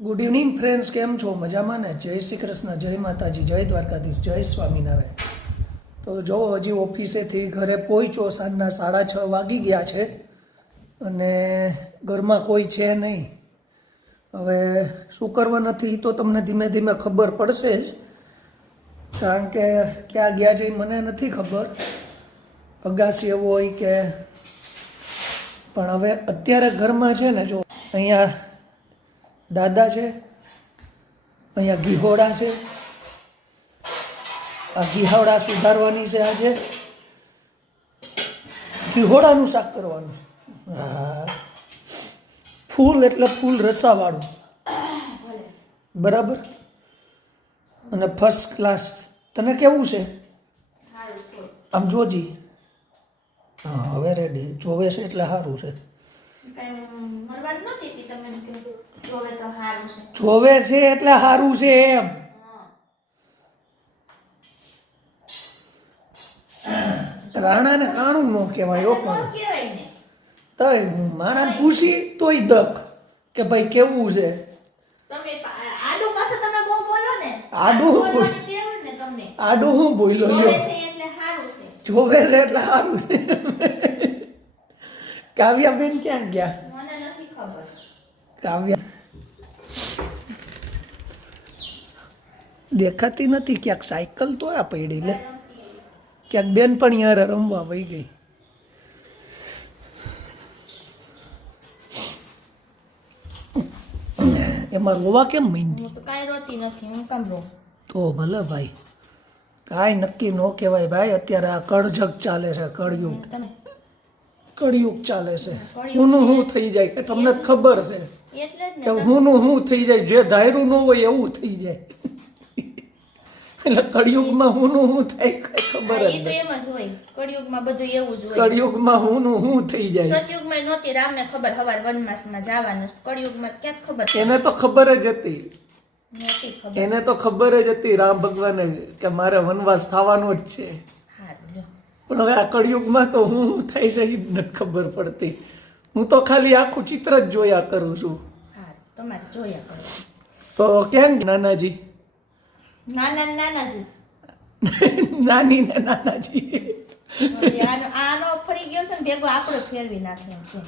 Good evening friends, કેમ છો? મજામાં ને? જય શ્રી કૃષ્ણ, જય માતાજી, જય દ્વારકાધીશ, જય સ્વામિનારાયણ. તો જો હજી ઓફિસેથી ઘરે પહોંચ્યો, સાંજના 6:30 વાગી ગયા છે અને ઘરમાં કોઈ છે નહીં. હવે શું કરવા નથી તો તમને ધીમે ધીમે ખબર પડશે જ, કારણ કે ક્યાં ગયા છે મને નથી ખબર, અગાસી એવો હોય કે. પણ હવે અત્યારે ઘરમાં છે ને, જો અહીંયા દાદા છે, અહીંયા ઘીહોડા છે. આ ઘીહોડા સુધારવાની છે આજે, ઘીહોડાનું શાક કરવાનું. હા, ફૂલ એટલે ફૂલ રસાવાળું, બરાબર. અને ફર્સ્ટ ક્લાસ. તને કેવું છે? આમ જોજી. હા, હવે રેડી. જોવે છે એટલે સારું છે. જોવે છે એટલે સારું છે એમ. રાણાને કાણું ન કહેવાય. પણ તોય હું માણાને પૂછી તોય દક કે ભાઈ કેવું છે. આડું હું બોલ્યો લ્યો. જોવે છે એટલે સારું છે. કાવ્યાબેન ક્યાં ગયા? કાવ્યા દેખાતી નથી. ક્યાંક સાયકલ તો આ પડી લે, ક્યાંક બેન પણ યાર રમવા વહી ગઈ. એમાં રોવા કેમ માંડી? તો ભલે ભાઈ, કાંઈ નક્કી ન કહેવાય ભાઈ. અત્યારે આ કળજગ ચાલે છે, કળયુગ ચાલે છે. હુંનું હું થઈ જાય કે તમને ખબર છે કે હુંનું હું થઈ જાય, જે ધાર્યું ન હોય એવું થઈ જાય. એટલે કળિયુગમાં હુંનું હું થાય કઈ ખબર જ નથી. કળિયુગમાં બધું એવું જ હોય. કળિયુગમાં હુંનું હું થઈ જાય. સતયુગમાં નહોતી રામને ખબર હવાર વનવાસમાં જવાનું. કળિયુગમાં ક્યાં ખબર? એને તો ખબર જ હતી. એને તો ખબર જ હતી રામ ભગવાને કે મારે વનવાસ થવાનો જ છે. પણ હવે આ કળિયુગમાં તો હું થાય છે એ જ નથી ખબર પડતી. હું તો ખાલી આખું ચિત્ર જ જોયા કરું છું. તમારે જોયા કરો તો કેમ નાનાજી? નાનાજી નાની ને નાનાજી. આનો ફરી ગયો છે ને ભેગો આપણો ફેરવી નાખ્યો છે.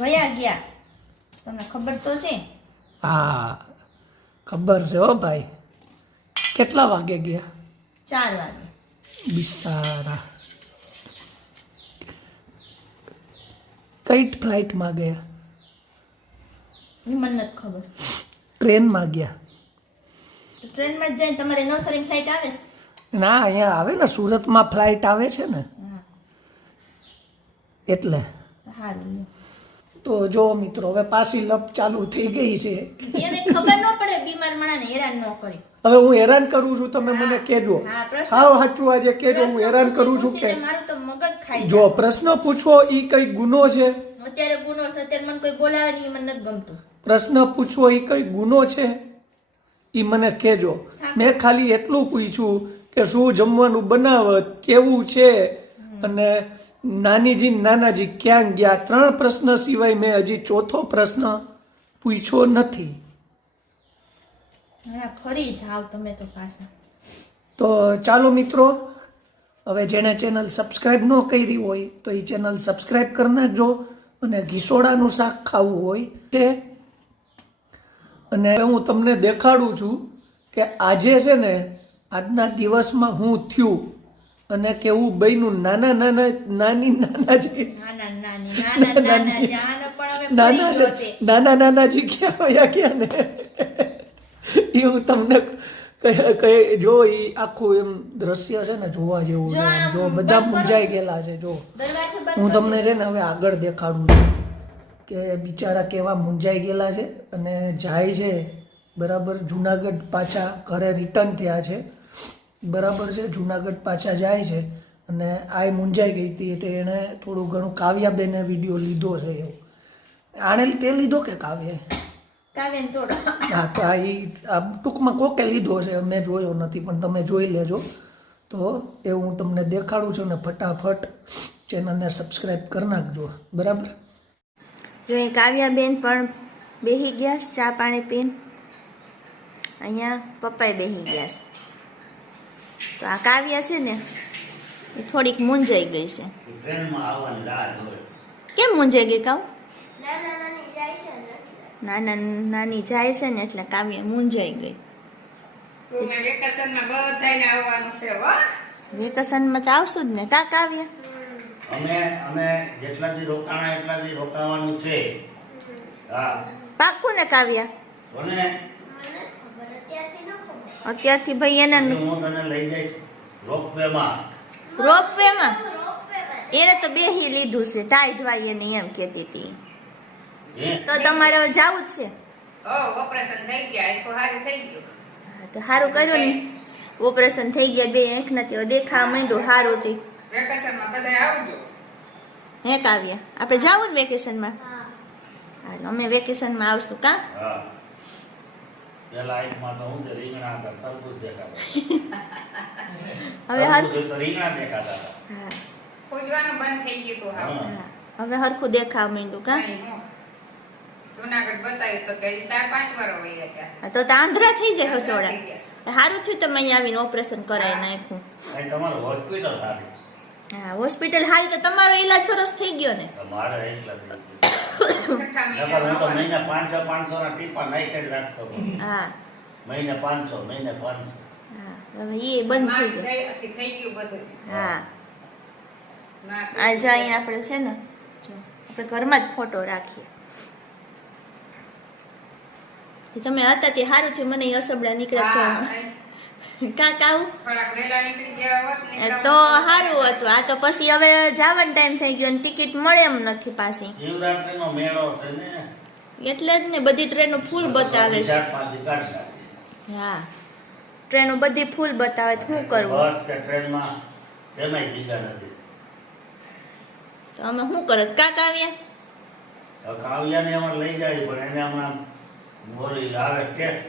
વયા ગયા, તમને ખબર તો છે? હા, ખબર છે હો ભાઈ. કેટલા વાગે ગયા? 4 વાગે. બિચારા કઈ ફ્લાઇટમાં ગયા? મને નથી ખબર. ટ્રેનમાં ગયા? ટ્રેનમાં જ જઈને તમારે નવસારી ફ્લાઇટ આવે છે? ના, અહીંયા આવે ને, સુરતમાં ફ્લાઇટ આવે છે ને, એટલે. સારું. તો જો મિત્રો, હવે પાછી લપ ચાલુ થઈ ગઈ છે. એને ખબર ન પડે, બીમાર માણસને હેરાન ન કરે. હવે હું હેરાન કરું છું, તમે મને કહેજો. હાવ સાચું આજે કહેજો, હું હેરાન કરું છું કે? મારું તો મગજ ખાઈ. જો પ્રશ્ન પૂછવો એ કઈ ગુનો છે? અત્યારે ગુનો છે, અત્યારે મને કોઈ બોલાવે નહીં, મને નથી ગમતું. પ્રશ્ન પૂછવો એ કઈ ગુનો છે એ મને કહેજો. મેં ખાલી એટલું પૂછ્યું કે શું જમવાનું બનાવત, કેવું છે, અને નાનીજી નાનાજી ક્યાં ગયા. 3 પ્રશ્ન સિવાય મેં હજી 4થો પ્રશ્ન પૂછ્યો નથી. ફરી જાવ તમે તો પાછા. તો ચાલો મિત્રો, હવે જેણે ચેનલ સબસ્ક્રાઈબ ન કરી હોય તો એ ચેનલ સબસ્ક્રાઈબ કરી નાખજો. અને ઘીસોડાનું શાક ખાવું હોય તે, અને હું તમને દેખાડું છું કે આજે છે ને, આજના દિવસમાં હું થયું અને કેવું બન્યું. નાનાજી ક્યાં હોયા ગયા ને એ હું તમને જો એ આખું એમ દ્રશ્ય છે ને, જોવા જેવું છે. જો બધા મૂંઝાઈ ગયેલા છે. જો હું તમને છે ને હવે આગળ દેખાડું છું કે બિચારા કેવા મૂંઝાઈ ગયેલા છે. અને જાય છે, બરાબર, જુનાગઢ પાછા ઘરે રિટર્ન થયા છે, બરાબર છે. જુનાગઢ પાછા જાય છે અને આ મૂંઝાઈ ગઈ હતી એટલે એણે થોડું ઘણું કાવ્યાબેને વિડીયો લીધો છે. એવું આણે તે લીધો કે કાવ્ય? હા, તો આ ટૂંકમાં કોકે લીધો છે, મેં જોયો નથી, પણ તમે જોઈ લેજો. તો એ હું તમને દેખાડું છું ને ફટાફટ ચેનલને સબસ્ક્રાઈબ કરી નાખજો, બરાબર. જો એ કાવ્યાબેન પણ બેહી ગયા છે ચા પાણી પીને. અહીંયા પપ્પાએ બેહી ગયા છે. તો આ કાવ્યા છે ને એ થોડીક મૂંઝાઈ ગઈ છે. ટ્રેનમાં આવવાની રાહ જોવે. કેમ મૂંઝાઈ ગઈ કાવ? નાના નાની જાય છે ને એટલે કાવ્ય મૂંઝાઈ ગઈ. વેકેશનમાં તો આવશું જ ને કા કાવ્ય? અમે જેટલા દી રોકાણા એટલા દી રોકાવાનું છે. હા પાક્કું ને કાવ્ય? કોને અત્યારથી ભાઈ એને હું તને લઈ જઈશ રોપવેમાં. રોપવેમાં એને તો બેહી લીધું છે ટાઈટ વાય એને એમ કહેતી હતી. તો તમારે હવે જાવું જ છે? ઓપરેશન થઈ ગયા આખો હારું થઈ ગયું. હા, તો સારું કર્યું ને. ઓપરેશન થઈ ગયા બે આંખ નથી હવે દેખાવા માંડ્યું સારું હતું. વેકેશનમાં બધાય આવજો. હે કાવ્ય આપણે જાવું ને વેકેશનમાં? હા અમે વેકેશનમાં આવશું કા? હા પેલા આઈસમાં તો હું તે રીંગણા હતા તરબૂચ દેખાતા. હવે તરબૂચ તો રીંગણા દેખાતા હતા. હા પૂજવાનું બંધ થઈ ગયું તું હાવ. હા. હવે હરખું દેખાવા માંડ્યું કા? કઈ હું જુનાગઢ બતાવ્યું તો કઈ 4-5 વાર વહી ગયા. હા, તો આંધ્રા થઈ જાય હસોડા. સારું થયું તમે અહીંયા આવીને ઓપરેશન કરાવી નાખ્યું. અહીં તમારું હોસ્પિટલ સારી. હા હોસ્પિટલ હારી તો તમારો ઈલાજ સરસ થઈ ગયો ને. મારે એટલા જ. છઠ્ઠા નકર હું તો મહિને મહિનામાં 500 ના ટીપા નાખી જ રાખતો હતો. હા મહિને 500 મહિને 500. હા હવે એ બંધ થઈ માર્ચ ગયું. ગઈ થઈ ગયું બધું. હા ના, આજે અહીંયા આપણે છે ને જો આપણે ઘરમાં જ ફોટો રાખીએ. તમે હતા તે સારું થયું મને અસબડા નીકળ્યા હા, તો કાક આવું થોડાક વહેલા નીકળી ગયા હોત ને તો સારું હતું. આ તો પછી હવે જવાનો ટાઈમ થઈ ગયો અને ટિકિટ મળે એમ નથી પાછી. શિવરાત્રીનો મેળો છે ને એટલે જ ને બધી ટ્રેનો ફૂલ બતાવે છે. 4-5 દી કાઢી નાખી. હા ટ્રેનો બધી ફૂલ બતાવે તો શું કરવું? બસ કે ટ્રેનમાં સેમાય દીધા નથી. તો અમે શું કરત કાક આવ્યા? હવે કાવ્યાને એમાં લઈ જાય પણ એને હમણાં બોલી આવે ટેસ્ટ.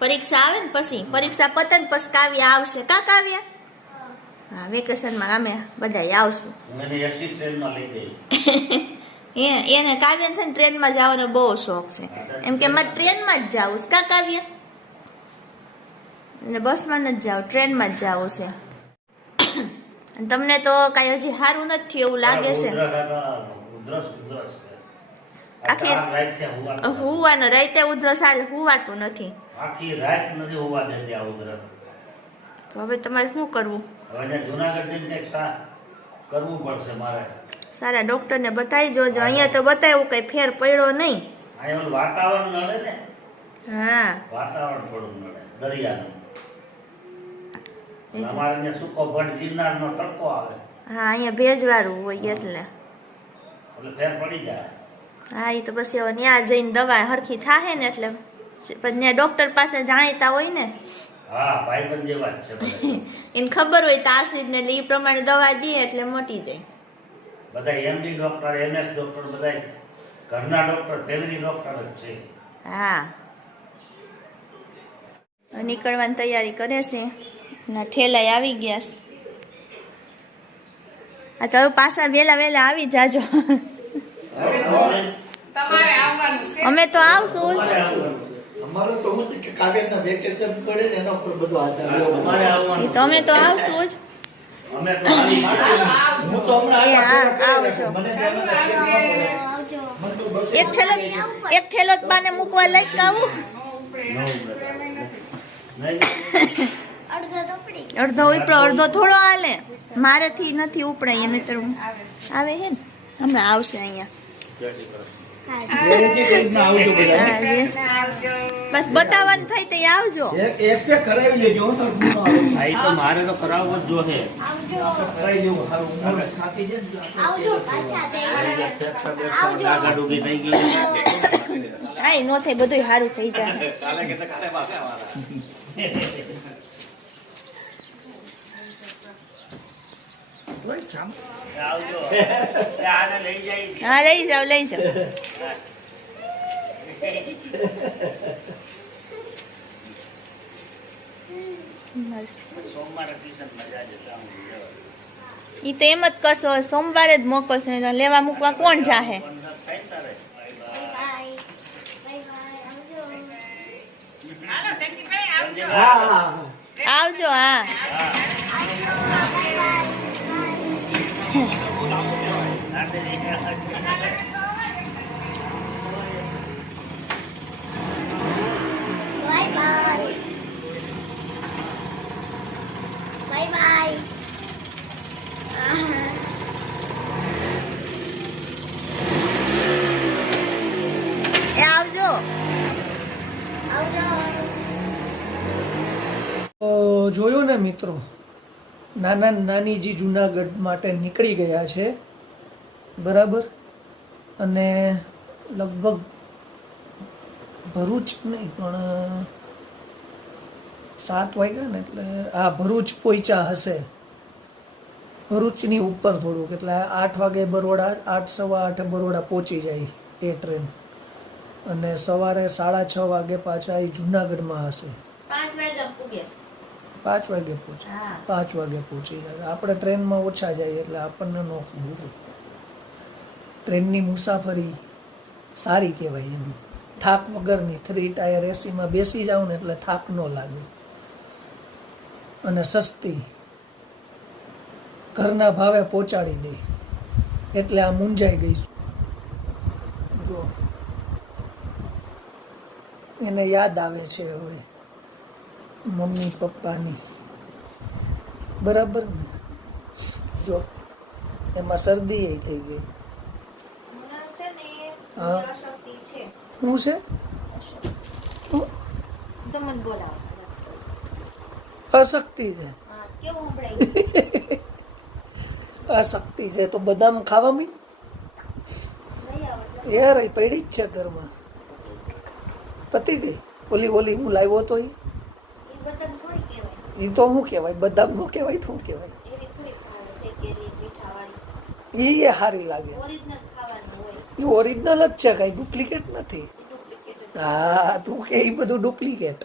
પરીક્ષા આવે ને પછી પરીક્ષા પતે ને પછી કાવ્યા આવશે કા કાવ્યા? હા વેકેશનમાં અમે બધા આવશું. હું એને એસી ટ્રેનમાં લઈ જઈ. એને કાવ્ય છે ને ટ્રેનમાં જવાનો બહુ શોખ છે. એમ કે મારે ટ્રેનમાં જ જવું છે કા કાવ્ય? એટલે બસમાં નથી જવું ટ્રેનમાં જ જવું છે. અને તમને તો કાંઈ હજી સારું નથી થયું એવું લાગે છે. ઉધરસ છે. આખી આખી રાત ત્યાં હુવા. હુવાનો રાતે ઉધરસ હાલ હુવાતું નથી. આખી રાત નથી હોવા દેતી આ ઉધરસ. તો હવે તમારે શું કરવું? હવે એને જુનાગઢ જઈને કંઈક કરવું પડશે મારે. સારા ડોક્ટરને બતાવી જોજો. અહીંયા તો બતાવ્યું કઈ ફેર પડ્યો નહીં. અહીંયા ઓલું વાતાવરણ નડે ને હા વાતાવરણ થોડું નડે દરિયાનું. અમારે અહીંયા સૂકો ભટ ગિરનારનો તડકો આવે હા અહીંયા ભેજવાળું હોય એટલે એટલે ફેર પડી જાય. હા એ તો પછી હવે ત્યાં જઈને દવા હરખી થાય ને એટલે પછી ત્યાં ડોક્ટર પાસે જાણીતા હોય ને હા ભાઈબંધ જેવા જ છે બધા. એને ખબર હોય તો આશ્રિત ને એટલે એ પ્રમાણે દવા દે એટલે મટી જાય. બધા એમડી ડોક્ટર એમએસ ડોક્ટર બધા ઘરના ડોક્ટર ફેમિલી ડોક્ટર જ છે. હા નીકળવાની તૈયારી કરે છે ના ઠેલાય આવી ગયા છે. આ તો હવે પાછા વહેલા આવી જાજો. તમારે આવવાનું છે. અમે તો આવશું જ. અમારું તો હું કે કાવ્યના વેકેશન પડે ને એના ઉપર બધું આધાર રહ્યો. અમારે એ આવવાનું. તો અમે તો આવશું જ. અમે તો આવી ગયા. હું તો હમણાં એ આવ્યા હા મને આવજો. મને ધ્યાન નથી. મને તો બસ એક ઠેલો જ બાને મૂકવા લઈ જ આવું. નહીં. અડધો ઉપડો અડધો થોડો હાલે. મારેથી નથી ઉપડે એ મિત્ર આવે હે ને હમણાં આવશે અહીંયા. વેરેજી કરીને આવજો બધા. હા, એ. આવજો. બસ બતાવવાનું થાય તો આવજો. એક એક્સરે કરાવી લેજો હો, તો હું આવું. આ ઈ તો મારે તો કરાવવું જ જોઈએ. આપણે કરાવી લેવું હારું. ઉંમર થાકી જાય ને તો આગળ ઊભી થઈ ગઈ. આય નો થાય બધું સારું થઈ જાય. આવજો. આને લઈ જાય. હા લઈ જાઓ લઈ જાઓ. સોમવારે ટ્યુશનમાં જાજે કામ લેવા. ઈ તો એમ જ કરશો સોમવારે જ મોકલશો નહીં તો લેવા મૂકવા કોણ જાહે? પણ થાય તારે. Bye bye. હા હા આવજો. હા એ આવજો. તો જોયું ને મિત્રો, નાના નાનીજી જુનાગઢ માટે નીકળી ગયા છે, બરાબર. અને લગભગ ભરૂચ નહીં પણ 7 વાગ્યા ને એટલે ભરૂચ પહોંચ્યા હશે, ભરૂચની ઉપર થોડુંક, એટલે 8 વાગે બરોડા, 8 સવા 8 બરોડા પહોંચી જાય એ ટ્રેન, અને સવારે 6:30 વાગે પાછા એ જુનાગઢમાં હશે. 5 વાગ્યા પૂગે. 5 વાગે પહોંચે, 5 વાગે પહોંચી જાય. આપણે ટ્રેનમાં ઓછા જઈએ એટલે આપણને ન ખબર. ટ્રેનની મુસાફરી સારી કહેવાય, એમ થાક વગરની. 3 ટાયર એસીમાં બેસી જાવ ને એટલે થાક ન લાગે, અને સસ્તી, ઘરના ભાવે પહોંચાડી દે, એટલે આ મૂંઝાઈ ગઈ. જો એને યાદ આવે છે હવે મમ્મી પપ્પાની, બરાબર ને. જો એમાં શરદી એ થઈ ગઈ. હા શું છે? તમે બોલાવો. અશક્તિ છે. કેવું સંભળાય? અશક્તિ છે તો બદામ ખાવા મી યાર, એ પડી જ છે ઘરમાં. પતી ગઈ. ઓલી હું લાવ્યો તો એ તો શું કહેવાય? બદામ નો કહેવાય તો શું કહેવાય? એ સારી લાગે. એ ઓરિજિનલ જ છે, કઈ ડુપ્લિકેટ નથી. હા તું કે એ બધું ડુપ્લિકેટ.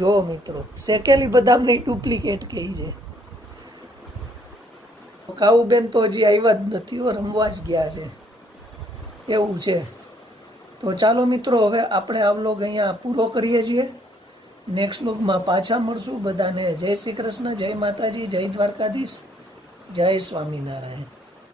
જો મિત્રો, શેકેલી બદામ નહીં, ડુપ્લિકેટ કહે છે. કાઉબેન તો હજી આવ્યા જ નથી, રમવા જ ગયા છે, એવું છે. તો ચાલો મિત્રો, હવે આપણે આ વ્લોગ અહીંયા પૂરો કરીએ છીએ. નેક્સ્ટ વ્લોગમાં પાછા મળશું. બધાને જય શ્રી કૃષ્ણ, જય માતાજી, જય દ્વારકાધીશ, જય સ્વામિનારાયણ.